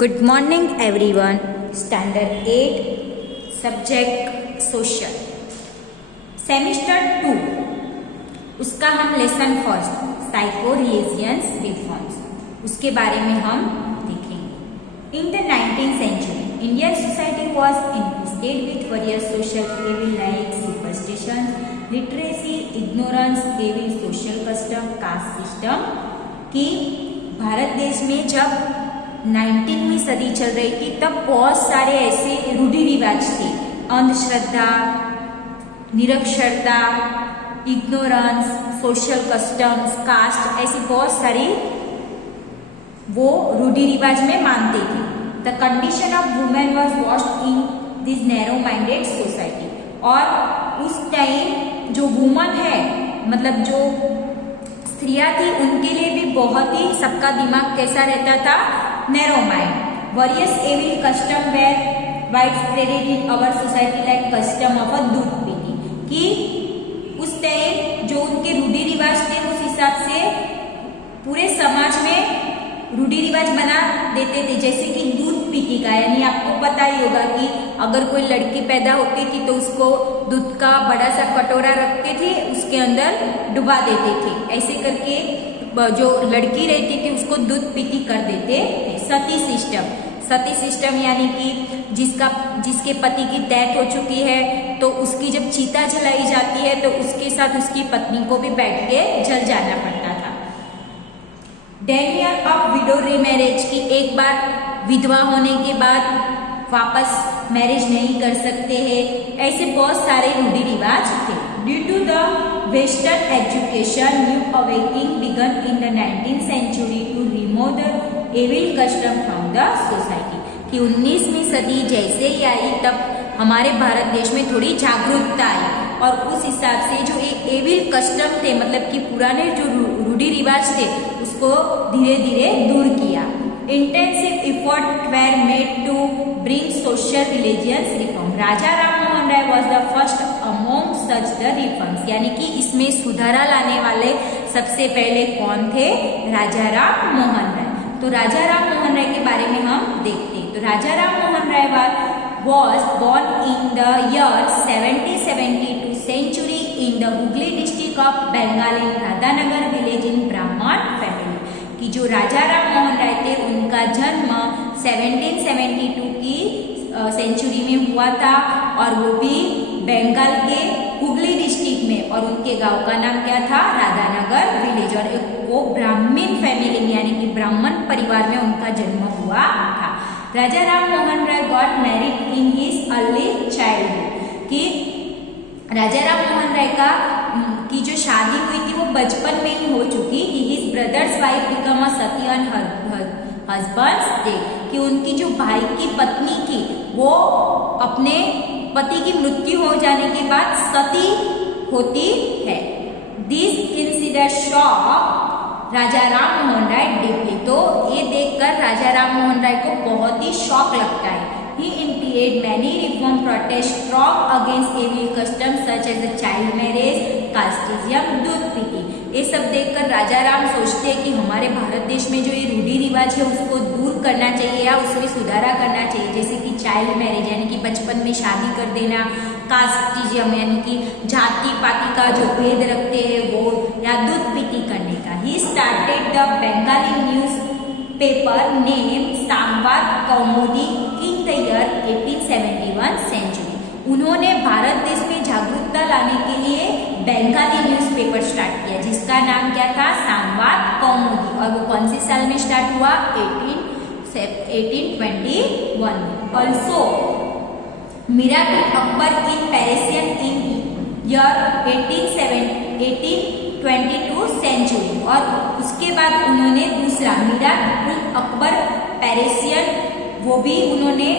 Good morning everyone. Standard 8 subject social semester 2 उसका हम lesson first socio religious reforms उसके बारे में हम देखेंगे। In the 19th century Indian society was inflated with various social evil like superstition, literacy, ignorance, evil social custom, caste system. कि भारत देश में जब 19वीं सदी चल रही थी तब बहुत सारे ऐसे रूढ़ि रिवाज थे, अंधश्रद्धा, निरक्षरता, इग्नोरेंस, सोशल कस्टम्स, कास्ट, ऐसी बहुत सारी वो रूढ़ि रिवाज में मानते थे। The condition of women was washed in this narrow minded society. और उस टाइम जो वुमन है मतलब जो स्त्रियां थी उनके लिए भी बहुत ही सबका दिमाग कैसा रहता था, narrow mind. Various evil custom were widespread in our society like custom of a दूध पीती। कि उस टाइम जो उनके रूढ़ि रिवाज थे उस हिसाब से पूरे समाज में रूढ़ि रिवाज बना देते थे, जैसे कि दूध पीती का, यानी आपको पता ही होगा कि अगर कोई लड़की पैदा होती थी तो उसको दूध का बड़ा सा कटोरा रखते थे, उसके अंदर डुबा देते थे, ऐसे करके जो लड़की रहती थी उसको दूध पीती कर देते थे। सती सिस्टम यानी कि जिसके पति की डेथ हो चुकी है तो उसकी जब चीता जलाई जाती है तो उसके साथ उसकी पत्नी को भी बैठ के जल जाना पड़ता था। डेनियर ऑफ विडो रीमैरिज की एक बार विधवा होने के बाद वापस मैरिज नहीं कर सकते हैं, ऐसे बहुत सारे रूढ़ि रिवाज थे। Due to the western education new awakening began in the 19th century to remove the evil custom from the society. कि 19वीं सदी जैसे ही आई तब हमारे भारत देश में थोड़ी जागरूकता आई और उस हिसाब से जो एक एविल कस्टम थे मतलब कि पुराने जो रूढ़ि रिवाज थे उसको धीरे धीरे दूर किया। Intensive effort were made to bring social religious reform. Raja Ram Mohan Roy was the first among such the reforms. यानी कि इसमें सुधारा लाने वाले सबसे पहले कौन थे, राजा राम मोहन राय। तो राजा राम मोहन राय के बारे में हम देखते हैं। तो राजा राम मोहन राय was born in the year 1772 century in the Hooghly district of Bengal in Radhanagar village in Brahman family। कि जो राजा राम मोहन राय थे उनका जन्म 1772 की सेंचुरी में हुआ था और वो भी बंगाल के हुगली डिस्ट्रिक्ट में, और उनके गांव का नाम क्या था, राधानगर विलेज। और वो ब्राह्मण फैमिली में यानी कि ब्राह्मण परिवार में उनका जन्म हुआ था। Raja Ram Mohan Roy got married in his early childhood. कि राजा राम मोहन राय की जो शादी हुई थी वो बचपन में ही हो चुकी। His brother's wife become a sati on husband's death. कि उनकी जो भाई की पत्नी थी वो अपने पति की मृत्यु हो जाने के बाद सती होती है। This incident shock Raja Ram Mohan Roy deeply. तो ये देखकर राजा राम मोहन राय को बहुत ही शौक लगता है। He initiated many reform protests strong against evil customs such as the child marriage, casteism, दूध पीती। ये सब देखकर राजा राम सोचते हैं कि हमारे भारत देश में जो ये रूढ़ि रिवाज है उसको दूर करना चाहिए या उसमें सुधारा करना चाहिए, जैसे कि चाइल्ड मैरिज यानी कि बचपन में शादी कर देना, कास्टिज्म यानी कि जाति पाति का जो भेद रखते हैं वो, या दूध पीती करने का। He started the Bengali newspaper named संवाद कौमुदी in the year 1871 century। उन्होंने भारत देश में जागरूकता लाने के लिए बंगाली न्यूज़पेपर स्टार्ट किया जिसका नाम क्या था, संवाद कौमुदी। और वो कौन से साल में स्टार्ट हुआ, 1821 में। ऑल्सो मिराकिल अकबर इन पेरिसियन इन ईयर 1822 सेंचुरी। और उसके बाद उन्होंने दूसरा मिराकिल अकबर पेरिसियन वो भी उन्होंने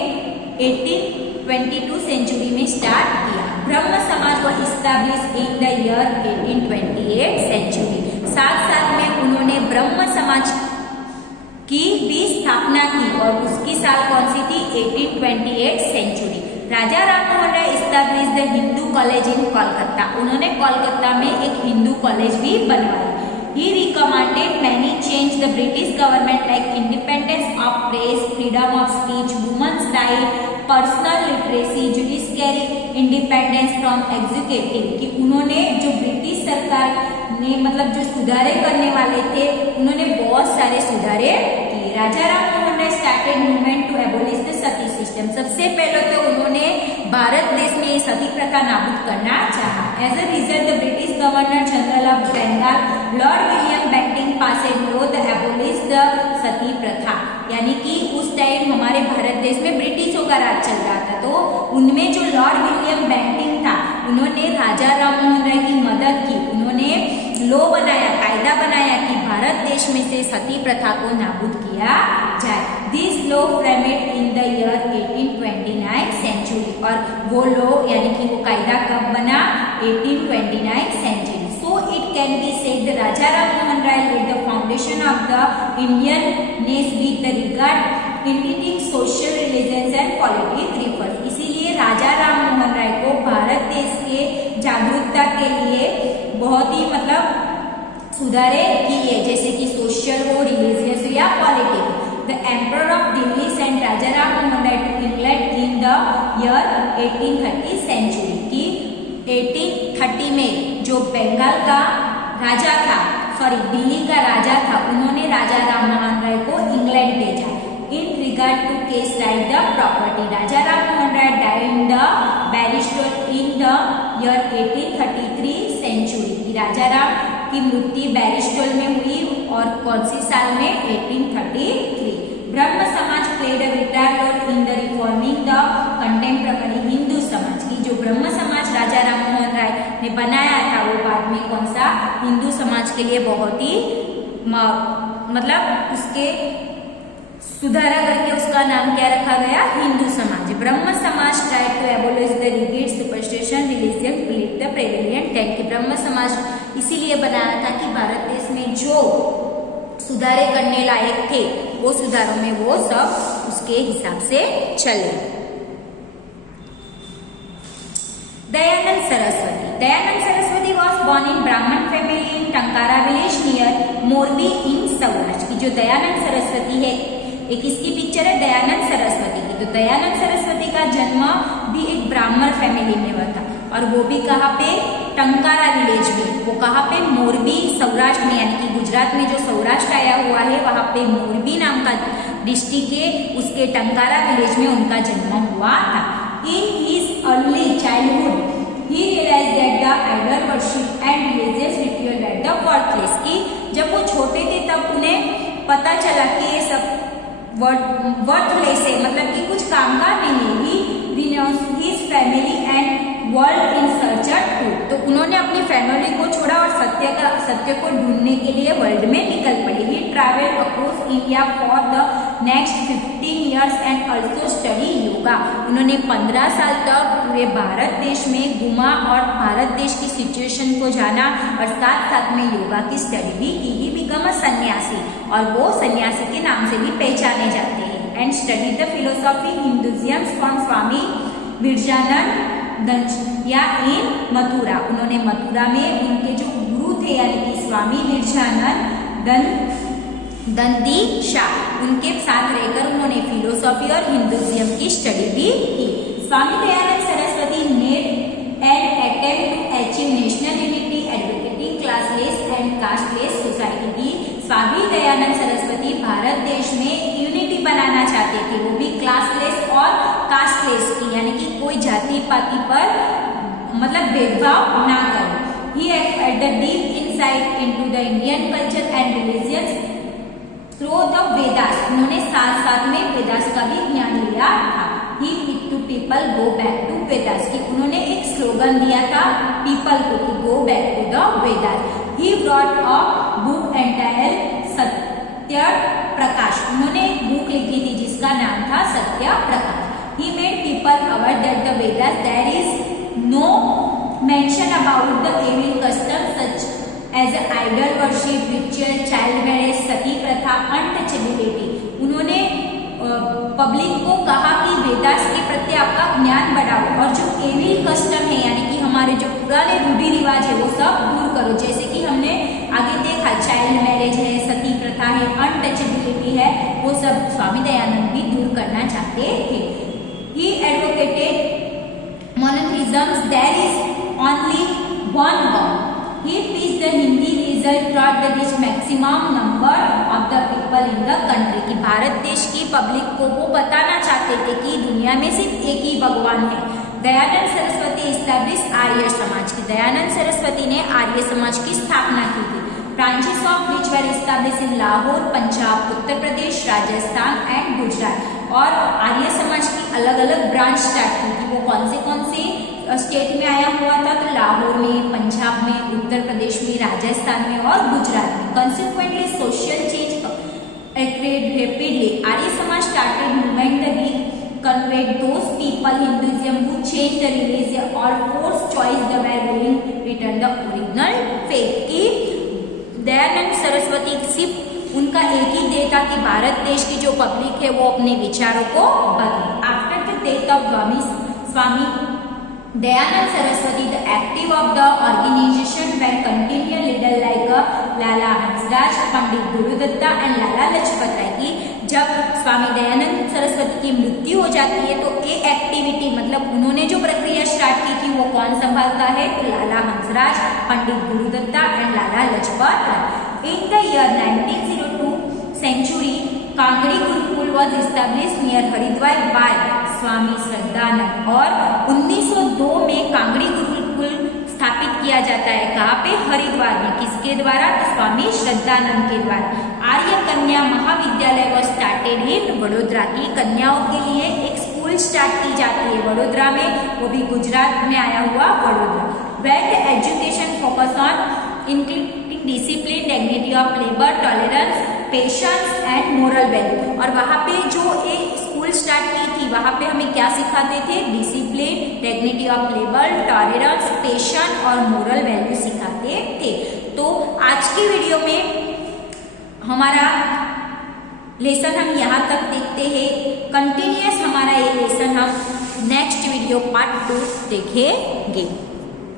1822 सेंचुरी में स्टार्ट किया। ब्रह्म समाज को establish in the year 1828 century. साथ में उन्होंने ब्रह्म समाज की भी स्थापना की और उसकी साल कौन सी थी, 1828 century. Raja Ram Mohan Roy establish the Hindu college in Kolkata. उन्होंने कोलकाता में एक हिंदू कॉलेज भी बनवाया। He recommended many change the British government like independence of press, freedom of speech, women's right, personal literacy, judiciary independence from executive, कि उन्होंने जो ब्रिटिश सरकार ने मतलब जो सुधारे करने वाले थे उन्होंने बहुत सारे सुधारे किए। Raja Ram Mohan Roy started movement to abolish the sati system. सबसे पहले तो उन्होंने भारत देश में सती प्रथा नाबूद करना चाहा। As a result the British governor general of Bengal Lord William Bentinck passed law the abolish the sati प्रथा, यानी कि उस टाइम हमारे भारत देश में ब्रिटिशों का राज चल रहा था, तो उनमें जो लॉर्ड विलियम बेंटिंग था उन्होंने राजा राम मोहन राय की मदद की। उन्होंने लॉ बनाया, कायदा बनाया कि भारत देश में से सती प्रथा को नाबूद किया जाए। This law framed in the year 1829 century, और वो लॉ यानी कि वो कायदा कब बना? 1829 century. So it can be said that Raja Ram Mohan Rai laid the foundation of the Indian nation with the regard indicating social religions and political reforms. इसीलिए राजा राम मोहन राय को भारत देश के जागरूकता के लिए बहुत ही मतलब सुधारे किए, जैसे कि सोशल हो, रिलीजियस हो या political. The emperor of Delhi sent Raja Ram Mohan Roy to England in the year 1830 century, की 1830 में जो बंगाल का राजा था, दिल्ली का राजा था, उन्होंने राजा राम मोहन राय को इंग्लैंड भेजा। In regard to case right the property, Raja Ram Mohan Roy died in the Bristol in the year 1833 century. Raja Ram की मृत्यु बैरिस्टल में हुई और कौन सी साल में? 1833। Brahmo Samaj played a vital role in the reforming the contemporary Hindu samaj, की जो ब्रह्म समाज राजा राम मोहन राय ने बनाया था वो बाद में कौन सा? हिंदू समाज के लिए बहुत ही मतलब उसके सुधारा करके उसका नाम क्या रखा गया? हिंदू समाज। Brahmo Samaj try to abolish the rigid superstition religious belief the prevalent text, कि ब्रह्म समाज इसीलिए बनाया था कि भारत देश में जो सुधारे करने लायक थे वो सुधारों में वो सब उसके हिसाब से चले। Dayanand Saraswati, Dayanand Saraswati was born in Brahmin family in Tankara village near Morbi in Saurashtra, की जो दयानंद सरस्वती है, एक इसकी पिक्चर है दयानंद सरस्वती की। तो दयानंद सरस्वती का जन्म भी एक ब्राह्मण फैमिली में हुआ था, और वो भी कहाँ पे? टंकारा विलेज में। वो कहाँ पे? मोरबी सौराष्ट्र में, यानी कि गुजरात में जो सौराष्ट्र आया हुआ है वहाँ पे मोरबी नाम का डिस्ट्रिक्ट है, उसके टंकारा विलेज में उनका जन्म हुआ था। In his early childhood, he realized that the idol worship and religious ritual were the worthless, कि जब वो छोटे थे तब उन्हें पता चला कि ये सब वर्थलेस है, मतलब कि कुछ काम का नहीं है। He renounced his family and world in search of truth, तो उन्होंने अपनी फैमिली को छोड़ा और सत्य को ढूंढने के लिए वर्ल्ड में निकल पड़े। He travelled across India for the next 15 years and also study yoga. उन्होंने 15 साल तक पूरे भारत देश में घूमा और भारत देश की सिचुएशन को जाना और साथ साथ में योगा की स्टडी भी की। ही बिकम अ सन्यासी, और वो सन्यासी के नाम से भी पहचाने जाते हैं। And study the philosophy Hinduism from Swami Virjanand या इन मथुरा। उन्होंने मथुरा में उनके जो गुरु थे यानी कि स्वामी विरजानंद दंदी शाह, उनके साथ रहकर उन्होंने फिलोसॉफी और हिंदुइज्म की स्टडी भी की। Swami Dayanand Saraswati made an attempt to achieve national unity advocating classless and casteless society की। स्वामी दयानंद सरस्वती भारत देश में यूनिटी बनाना चाहते थे, वो भी क्लासलेस और कास्टलेस की, यानी कि कोई जाति पाति पर मतलब भेदभाव ना करे। He had the deep insight into the Indian culture and religions through the Vedas. उन्होंने साथ साथ में वेदास का भी ज्ञान लिया था। He said to people go back to Vedas, कि उन्होंने एक स्लोगन दिया था people को कि go back to the Vedas. He brought a book entitled Satya Prakash. उन्होंने एक बुक लिखी थी जिसका नाम था Satya Prakash. He made people aware that the Vedas there is no mention about the evil customs such as idol worship, ritual, child marriage, सती प्रथा, untouchability। उन्होंने public को कहा कि वेदास के प्रति आपका ज्ञान बढ़ाओ और जो एविल कस्टम है यानी कि हमारे जो पुराने रूढ़ी रिवाज है वो सब दूर करो, जैसे कि हमने आगे देखा चाइल्ड मैरिज है, सती प्रथा है, अनटचेबिलिटी है, वो सब स्वामी दयानंद भी दूर चाहते थे। ही advocated monotheism, there is only one God. He preached the Hindi result taught the this maximum number of the people in the country. कि भारत देश की पब्लिक को वो बताना चाहते थे कि दुनिया में सिर्फ एक ही भगवान है। दयानंद सरस्वती इस्टेब्लिश आर्य समाज की, दयानंद सरस्वती ने आर्य समाज की स्थापना की थी। Branches of which were establish in Lahore, Punjab, Uttar Pradesh, Rajasthan and Gujarat. और आर्य समाज की अलग अलग ब्रांच स्टार्ट की थी। वो कौन से स्टेट में आया हुआ था? तो लाहौर में, पंजाब में, उत्तर प्रदेश में, राजस्थान में और गुजरात में। Consequently social change occurred rapidly. Arya Samaj started movement that we conveyed those people Hinduism who changed the religion or forced choice the were willing return the original faith. कि दयानंद सरस्वती सिर्फ उनका एक ही ध्येय था कि भारत देश की जो पब्लिक है वो अपने विचारों को बदले। After the death of Swami Dayanand Saraswati, the active of the organization were continued leader like Lala Hansraj, Pandit Gurudatta and Lala Lajpat Rai की जब स्वामी दयानंद सरस्वती की मृत्यु हो जाती है तो ये एक्टिविटी मतलब उन्होंने जो प्रक्रिया स्टार्ट की थी वो कौन संभालता है? तो Lala Hansraj, Pandit Gurudatta and Lala Lajpat Rai. In the year 1902 century Kangri Gurukul was establish near Haridwar by Swami Shraddhanand. और 1902 में कांगड़ी गुरुकुल स्थापित किया जाता है। कहाँ पे? हरिद्वार में। किसके द्वारा? तो स्वामी श्रद्धानंद के द्वारा। आर्य कन्या महाविद्यालय वॉज स्टार्टेड इन वडोदरा की कन्याओं के लिए एक स्कूल स्टार्ट की जाती है वडोदरा में, वो भी गुजरात में आया हुआ Vadodara. Where the education focus on including discipline, dignity of labour, tolerance, patience and moral value. और वहाँ पे जो एक स्कूल स्टार्ट की थी वहाँ पे हमें क्या सिखाते थे? Discipline, dignity of labour, tolerance, patience और मोरल वैल्यू सिखाते थे। तो आज की वीडियो में हमारा लेसन हम यहाँ तक देखते हैं। कंटिन्यूअस हमारा ये लेसन हम नेक्स्ट वीडियो पार्ट 2 देखेंगे।